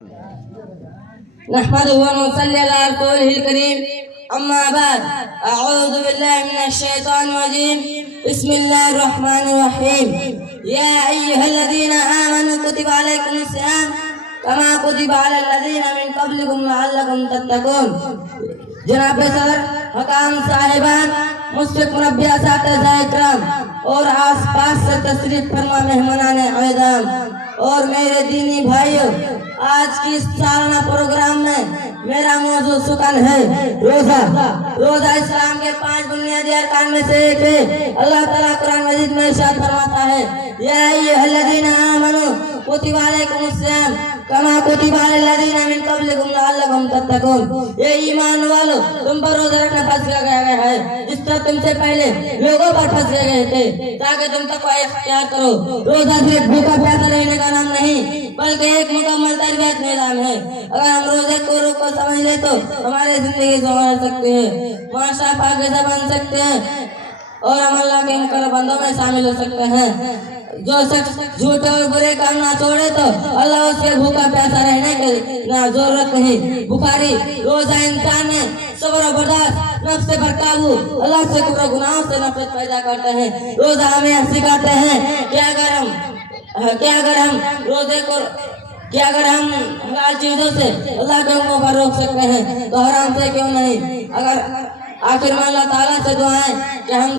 نحمده ونصلي على رسوله الكريم أما بعد أعوذ بالله من الشيطان الرجيم بسم الله الرحمن الرحيم يا أيها الذين آمنوا كتب عليكم الصيام كما كتب على الذين من قبلكم لعلكم تتقون جناب صدر حکام صاحبان مشفق مربی اساتذہ اکرام اور آس پاس سے تشریف فرما مہمانان اعظم اور میرے دینی بھائیوں، آج کی اس سالانہ پروگرام میں میرا موضوع سکن ہے روزہ۔ روزہ اسلام کے 5 بنیادی ارکان میں سے ایک ہے۔ اللہ تعالیٰ قرآن مجید میں ارشاد فرماتا ہے یا ایھا الذین آمنوا کتب علیکم الصیام کما کتب علی الذین من قبلکم لعلکم تتقون۔ یہ ایمان والو، تم پر روزہ رکھنا فرض کیا گیا ہے جس طرح تم سے پہلے لوگوں پر فرض کیے گئے تھے تاکہ تم تقوی اختیار کرو۔ روزہ صرف بھوکا پیاسا رہنے کا نام نہیں بلکہ ایک مکمل تربیت نظام ہے۔ اگر ہم روزے کو روح کو سمجھ لیں تو ہماری زندگی سنور سکتے ہیں، معاشرہ پاکیزہ بن سکتے ہیں اور ہم اللہ کے مقرب بندوں میں شامل ہو سکتے ہیں۔ جو شخص جھوٹے اور برے کام نہ چھوڑے تو اللہ اس کے بھوکا پیاسا رہنے کی ضرورت نہیں۔ بخاری روزہ انسان میں صبر و برداشت، نفس پر قابو، اللہ سے کفر و گناہوں سے نفرت پیدا کرتے ہیں۔ روزہ ہمیں سکھاتے ہیں کہ اگر ہم روزے کو حلال چیزوں سے اللہ کے حکموں پر روک سکتے ہیں تو حرام سے کیوں نہیں۔ آخر میں اللہ تعالیٰ سے دعائیں کہ ہم